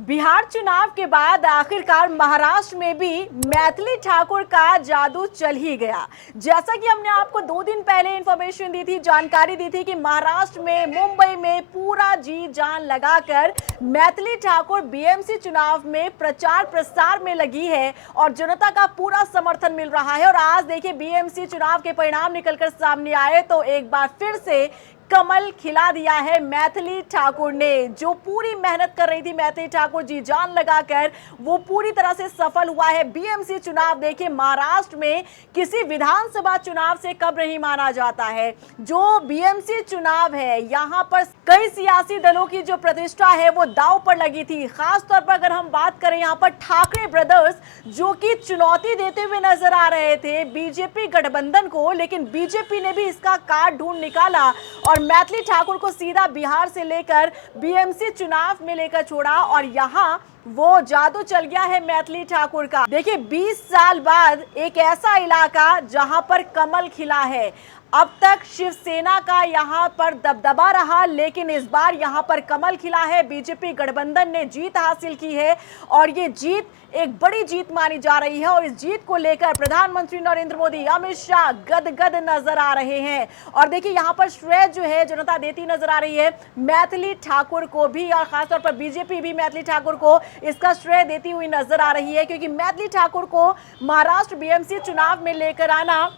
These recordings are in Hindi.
बिहार चुनाव के बाद आखिरकार महाराष्ट्र में भी मैथिली ठाकुर का जादू चल ही गया। जैसा कि हमने आपको 2 दिन पहले इंफॉर्मेशन दी थी, जानकारी दी थी कि महाराष्ट्र में, मुंबई में पूरा जी जान लगाकर मैथिली ठाकुर बीएमसी चुनाव में प्रचार प्रसार में लगी है और जनता का पूरा समर्थन मिल रहा है। और आज देखिए बीएमसी चुनाव के परिणाम निकलकर सामने आए तो एक बार फिर से कमल खिला दिया है मैथिली ठाकुर ने। जो पूरी मेहनत कर रही थी मैथिली ठाकुर जी जान लगाकर, वो पूरी तरह से सफल हुआ है। बीएमसी चुनाव देखिए महाराष्ट्र में किसी विधानसभा चुनाव से कम नहीं माना जाता है। जो बीएमसी चुनाव है यहाँ पर कई सियासी दलों की जो प्रतिष्ठा है वो दांव पर लगी थी। खास तौर पर अगर हम बात करें यहाँ पर ठाकरे ब्रदर्स जो कि चुनौती देते हुए नजर आ रहे थे बीजेपी गठबंधन को, लेकिन बीजेपी ने भी इसका कार्ड ढूंढ निकाला और मैथिली ठाकुर को सीधा बिहार से लेकर बीएमसी चुनाव में लेकर छोड़ा और यहाँ वो जादू चल गया है मैथिली ठाकुर का। देखिए 20 साल बाद एक ऐसा इलाका जहां पर कमल खिला है। अब तक शिवसेना का यहां पर दबदबा रहा, लेकिन इस बार यहां पर कमल खिला है। बीजेपी गठबंधन ने जीत हासिल की है और ये जीत एक बड़ी जीत मानी जा रही है और इस जीत को लेकर प्रधानमंत्री नरेंद्र मोदी, अमित शाह गदगद नजर आ रहे हैं। और देखिए यहाँ पर श्रेय जो है जनता देती नजर आ रही है मैथिली ठाकुर को भी, और खासतौर पर बीजेपी भी मैथिली ठाकुर को इसका श्रेय देती हुई नजर आ रही है, क्योंकि मैथिली ठाकुर को महाराष्ट्र बीएमसी चुनाव में लेकर आना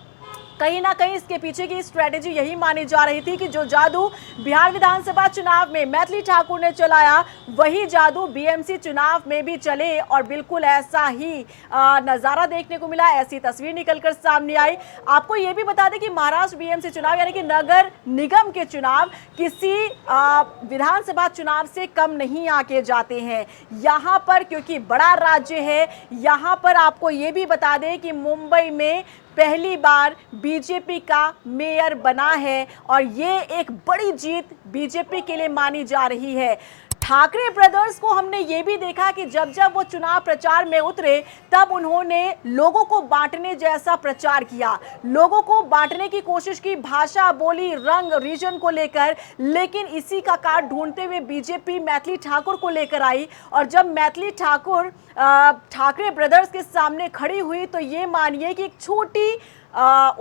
कहीं ना कहीं इसके पीछे की स्ट्रेटेजी यही मानी जा रही थी कि जो जादू बिहार विधानसभा चुनाव में मैथिली ठाकुर ने चलाया वही जादू बीएमसी चुनाव में भी चले। और बिल्कुल ऐसा ही नजारा देखने को मिला, ऐसी तस्वीर निकलकर सामने आई। आपको ये भी बता दें कि महाराष्ट्र बीएमसी चुनाव यानी कि नगर निगम के चुनाव किसी विधानसभा चुनाव से कम नहीं आके जाते हैं यहाँ पर, क्योंकि बड़ा राज्य है। यहाँ पर आपको ये भी बता दें कि मुंबई में पहली बार बीजेपी का मेयर बना है और ये एक बड़ी जीत बीजेपी के लिए मानी जा रही है। ठाकरे ब्रदर्स को हमने ये भी देखा कि जब जब वो चुनाव प्रचार में उतरे तब उन्होंने लोगों को बांटने जैसा प्रचार किया, लोगों को बांटने की कोशिश की भाषा, बोली, रंग, रीजन को लेकर। लेकिन इसी का कार्ड ढूंढते हुए बीजेपी मैथिली ठाकुर को लेकर आई और जब मैथिली ठाकुर ठाकरे ब्रदर्स के सामने खड़ी हुई तो ये मानिए कि एक छोटी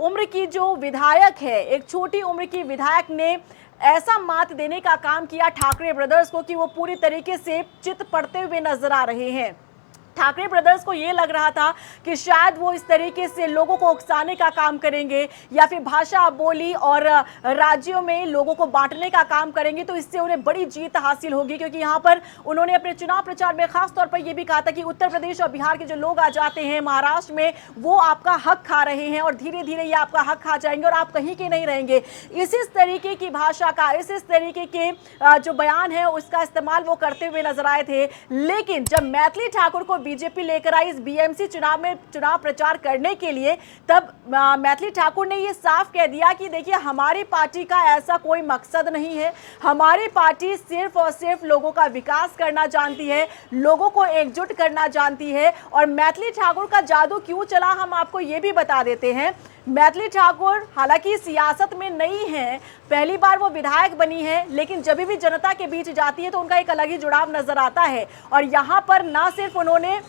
उम्र की जो विधायक है, एक छोटी उम्र की विधायक ने ऐसा मात देने का काम किया ठाकरे ब्रदर्स को कि वो पूरी तरीके से चित पड़ते हुए नजर आ रहे हैं। ठाकरे ब्रदर्स को ये लग रहा था कि शायद वो इस तरीके से लोगों को उकसाने का काम करेंगे या फिर भाषा, बोली और राज्यों में लोगों को बांटने का काम करेंगे तो इससे उन्हें बड़ी जीत हासिल होगी, क्योंकि यहाँ पर उन्होंने अपने चुनाव प्रचार में खास तौर पर यह भी कहा था कि उत्तर प्रदेश और बिहार के जो लोग आ जाते हैं महाराष्ट्र में वो आपका हक खा रहे हैं और धीरे धीरे ये आपका हक खा जाएंगे और आप कहीं के नहीं रहेंगे। इस तरीके की भाषा का, इस तरीके के जो बयान है उसका इस्तेमाल वो करते हुए नजर आए थे। लेकिन जब मैथिली ठाकुर को बीजेपी लेकर आई इस बीएमसी चुनाव में चुनाव प्रचार करने के लिए, तब मैथिली ठाकुर ने ये साफ कह दिया कि देखिए हमारी पार्टी का ऐसा कोई मकसद नहीं है, हमारी पार्टी सिर्फ और सिर्फ लोगों का विकास करना जानती है, लोगों को एकजुट करना जानती है। और मैथिली ठाकुर का जादू क्यों चला हम आपको ये भी बता देते हैं। मैथिली ठाकुर हालांकि सियासत में नई है, पहली बार वो विधायक बनी है, लेकिन जब भी जनता के बीच जाती है तो उनका एक अलग ही जुड़ाव नजर आता है। और यहाँ पर ना सिर्फ उन्होंने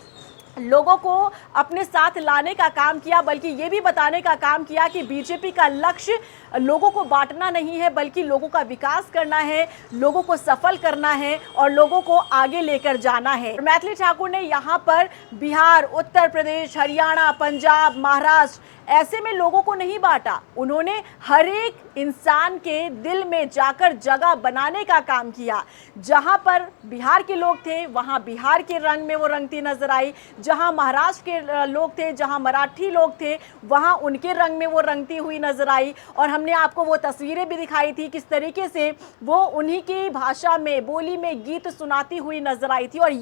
लोगों को अपने साथ लाने का काम किया बल्कि ये भी बताने का काम किया कि बीजेपी का लक्ष्य लोगों को बांटना नहीं है बल्कि लोगों का विकास करना है, लोगों को सफल करना है और लोगों को आगे लेकर जाना है। मैथिली ठाकुर ने यहाँ पर बिहार, उत्तर प्रदेश, हरियाणा, पंजाब, महाराष्ट्र ऐसे में लोगों को नहीं बांटा, उन्होंने हर एक इंसान के दिल में जाकर जगह बनाने का काम किया। जहां पर बिहार के लोग थे वहां बिहार के रंग में वो रंगती नजर आई, जहां महाराष्ट्र के लोग थे, जहां मराठी लोग थे वहां उनके रंग में वो रंगती हुई नजर आई। और हमने आपको वो तस्वीरें भी दिखाई थी किस तरीके से वो उन्हीं की भाषा में, बोली में गीत सुनाती हुई नजर आई थी। और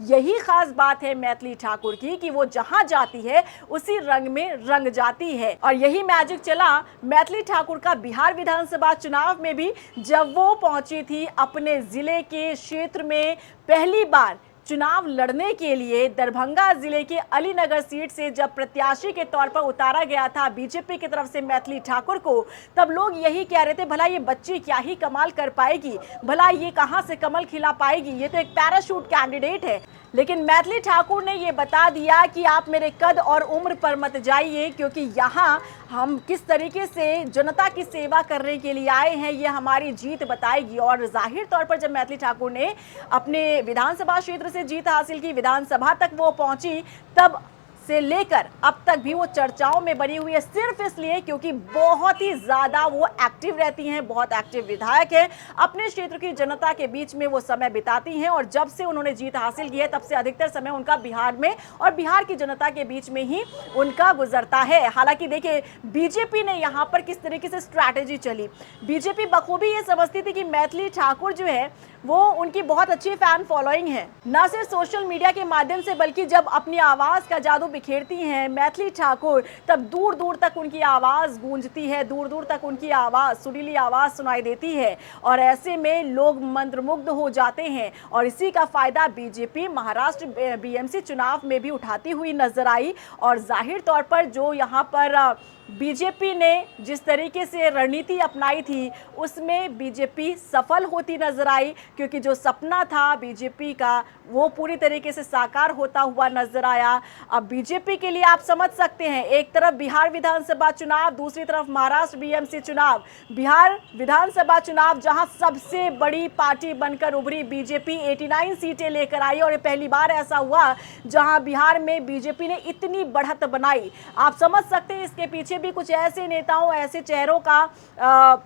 यही खास बात है मैथिली ठाकुर की कि वो जहां जाती है उसी रंग में रंग जाती है। और यही मैजिक चला मैथिली ठाकुर का बिहार विधानसभा चुनाव में भी, जब वो पहुंची थी अपने जिले के क्षेत्र में पहली बार चुनाव लड़ने के लिए दरभंगा जिले के अलीनगर सीट से जब प्रत्याशी के तौर पर उतारा गया था बीजेपी की तरफ से मैथिली ठाकुर को, तब लोग यही कह रहे थे भला ये बच्ची क्या ही कमाल कर पाएगी, भला ये कहां से कमल खिला पाएगी, ये तो एक पैराशूट कैंडिडेट है। लेकिन मैथिली ठाकुर ने ये बता दिया कि आप मेरे कद और उम्र पर मत जाइए, क्योंकि यहाँ हम किस तरीके से जनता की सेवा करने के लिए आए हैं ये हमारी जीत बताएगी। और जाहिर तौर पर जब मैथिली ठाकुर ने अपने विधानसभा क्षेत्र से जीत हासिल की, विधानसभा तक वो पहुंची, तब से लेकर अब तक भी वो चर्चाओं में बनी हुई है, सिर्फ इसलिए क्योंकि बहुत ही ज्यादा वो एक्टिव रहती हैं, बहुत एक्टिव विधायक है, अपने क्षेत्र की जनता के बीच में वो समय बिताती हैं। और जब से उन्होंने जीत हासिल की है तब से अधिकतर समय उनका बिहार में और बिहार की जनता के बीच में ही उनका गुजरता है। हालांकि देखिए बीजेपी ने यहाँ पर किस तरीके से स्ट्रैटेजी चली, बीजेपी बखूबी ये समझती थी कि मैथिली ठाकुर जो है वो उनकी बहुत अच्छी फैन फॉलोइंग है, ना सिर्फ सोशल मीडिया के माध्यम से बल्कि जब अपनी आवाज का जादू बिखेरती हैं मैथिली ठाकुर तब दूर दूर तक उनकी आवाज गूंजती है, दूर दूर तक उनकी आवाज, सुरीली आवाज सुनाई देती है और ऐसे में लोग मंत्रमुग्ध हो जाते हैं। और इसी का फायदा बीजेपी महाराष्ट्र बीएमसी चुनाव में भी उठाती हुई नजर आई। और जाहिर तौर पर जो यहाँ पर बीजेपी ने जिस तरीके से रणनीति अपनाई थी उसमें बीजेपी सफल होती नजर आई, क्योंकि जो सपना था बीजेपी का वो पूरी तरीके से साकार होता हुआ नजर आया। अब बीजेपी के लिए आप समझ सकते हैं, एक तरफ बिहार विधानसभा चुनाव, दूसरी तरफ महाराष्ट्र बीएमसी चुनाव। बिहार विधानसभा चुनाव जहां सबसे बड़ी पार्टी बनकर उभरी बीजेपी 89 सीटें लेकर आई और ये पहली बार ऐसा हुआ जहां बिहार में बीजेपी ने इतनी बढ़त बनाई। आप समझ सकते हैं इसके पीछे भी कुछ ऐसे नेताओं, ऐसे चेहरों का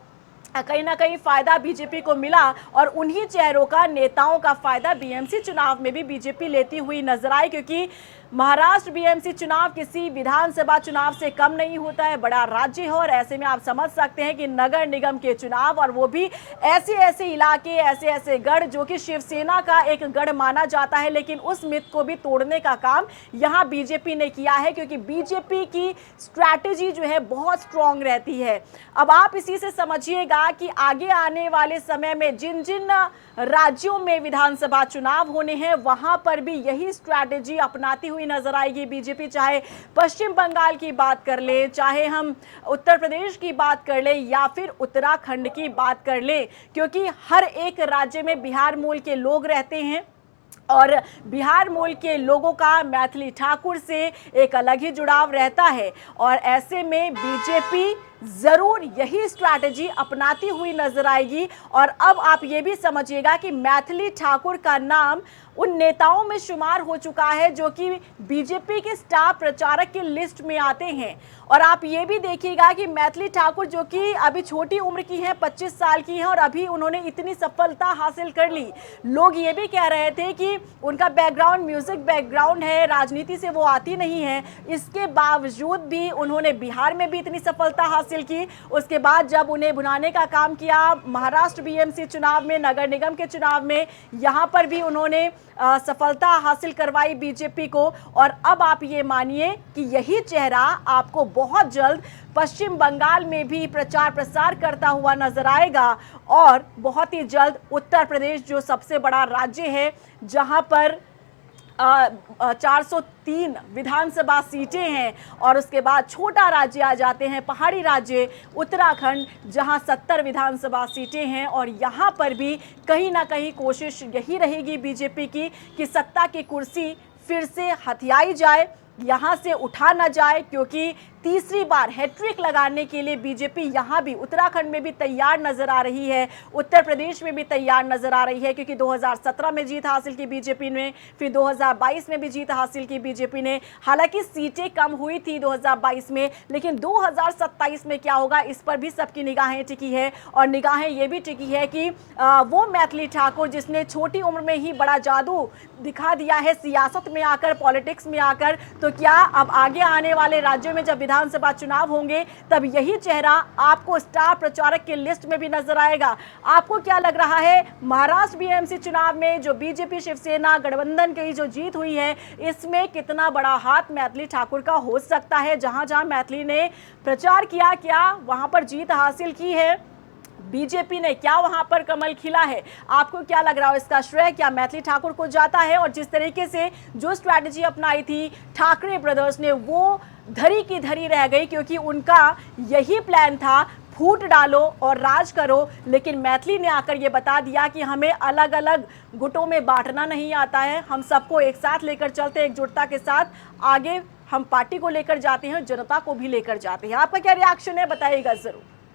कहीं ना कहीं फायदा बीजेपी को मिला और उन्हीं चेहरों का, नेताओं का फायदा बीएमसी चुनाव में भी बीजेपी लेती हुई नजर आई। क्योंकि महाराष्ट्र बीएमसी चुनाव किसी विधानसभा चुनाव से कम नहीं होता है, बड़ा राज्य है और ऐसे में आप समझ सकते हैं कि नगर निगम के चुनाव और वो भी ऐसे ऐसे इलाके, ऐसे ऐसे गढ़ जो कि शिवसेना का एक गढ़ माना जाता है, लेकिन उस मिथ को भी तोड़ने का काम यहाँ बीजेपी ने किया है, क्योंकि बीजेपी की स्ट्रैटेजी जो है बहुत स्ट्रांग रहती है। अब आप इसी से समझिएगा कि आगे आने वाले समय में जिन जिन राज्यों में विधानसभा चुनाव होने हैं वहां पर भी यही स्ट्रैटेजी अपनाती हुई नजर आएगी बीजेपी। चाहे पश्चिम बंगाल की बात कर ले, चाहे हम उत्तर प्रदेश की बात कर ले या फिर उत्तराखंड की बात कर ले, क्योंकि हर एक राज्य में बिहार मूल के लोग रहते हैं और बिहार मूल के लोगों का मैथिली ठाकुर से एक अलग ही जुड़ाव रहता है। और ऐसे में बीजेपी जरूर यही स्ट्रैटेजी अपनाती हुई नजर आएगी। और अब आप ये भी समझिएगा कि मैथिली ठाकुर का नाम उन नेताओं में शुमार हो चुका है जो कि बीजेपी के स्टार प्रचारक की लिस्ट में आते हैं। और आप ये भी देखिएगा कि मैथिली ठाकुर जो कि अभी छोटी उम्र की हैं, 25 साल की हैं और अभी उन्होंने इतनी सफलता हासिल कर ली। लोग ये भी कह रहे थे कि उनका बैकग्राउंड म्यूजिक बैकग्राउंड है, राजनीति से वो आती नहीं है, इसके बावजूद भी उन्होंने बिहार में भी इतनी सफलता हासिल की। उसके बाद जब उन्हें भुनाने का काम किया महाराष्ट्र बीएमसी चुनाव में, नगर निगम के चुनाव में, यहाँ पर भी उन्होंने सफलता हासिल करवाई बीजेपी को। और अब आप ये मानिए कि यही चेहरा आपको बहुत जल्द पश्चिम बंगाल में भी प्रचार प्रसार करता हुआ नजर आएगा और बहुत ही जल्द उत्तर प्रदेश जो सबसे बड़ा राज्य है जहां पर 403 विधानसभा सीटें हैं और उसके बाद छोटा राज्य आ जाते हैं पहाड़ी राज्य उत्तराखंड जहां 70 विधानसभा सीटें हैं। और यहां पर भी कहीं ना कहीं कोशिश यही रहेगी बीजेपी की कि सत्ता की कुर्सी फिर से हथियाई जाए, यहां से उठा ना जाए, क्योंकि तीसरी बार हैट्रिक लगाने के लिए बीजेपी यहां भी उत्तराखंड में भी तैयार नजर आ रही है, उत्तर प्रदेश में भी तैयार नजर आ रही है, क्योंकि 2017 में जीत हासिल की बीजेपी ने, फिर 2022 में भी जीत हासिल की बीजेपी ने। हालांकि सीटें कम हुई थी 2022 में, लेकिन 2027 में क्या होगा इस पर भी सबकी निगाहें टिकी है। और निगाहें ये भी टिकी है कि वो मैथिली ठाकुर जिसने छोटी उम्र में ही बड़ा जादू दिखा दिया है सियासत में आकर, पॉलिटिक्स में आकर, तो क्या अब आगे आने वाले राज्यों में जब विधानसभा चुनाव होंगे तब यही चेहरा आपको स्टार प्रचारक की लिस्ट में भी नजर आएगा। आपको क्या लग रहा है महाराष्ट्र बीएमसी चुनाव में जो बीजेपी शिवसेना गठबंधन की जो जीत हुई है इसमें कितना बड़ा हाथ मैथिली ठाकुर का हो सकता है? जहां जहां मैथिली ने प्रचार किया, क्या वहां पर जीत हासिल की है? बीजेपी ने, क्या वहां पर कमल खिला है? आपको क्या लग रहा है, इसका श्रेय क्या मैथिली ठाकुर को जाता है? और जिस तरीके से जो स्ट्रैटेजी अपनाई थी ठाकरे ब्रदर्स ने, वो धरी की धरी रह गई, क्योंकि उनका यही प्लान था, फूट डालो और राज करो। लेकिन मैथिली ने आकर ये बता दिया कि हमें अलग अलग गुटों में बांटना नहीं आता है, हम सबको एक साथ लेकर चलते हैं, एकजुटता के साथ आगे हम पार्टी को लेकर जाते हैं, जनता को भी लेकर जाते हैं। आपका क्या रिएक्शन है, बताइएगा जरूर।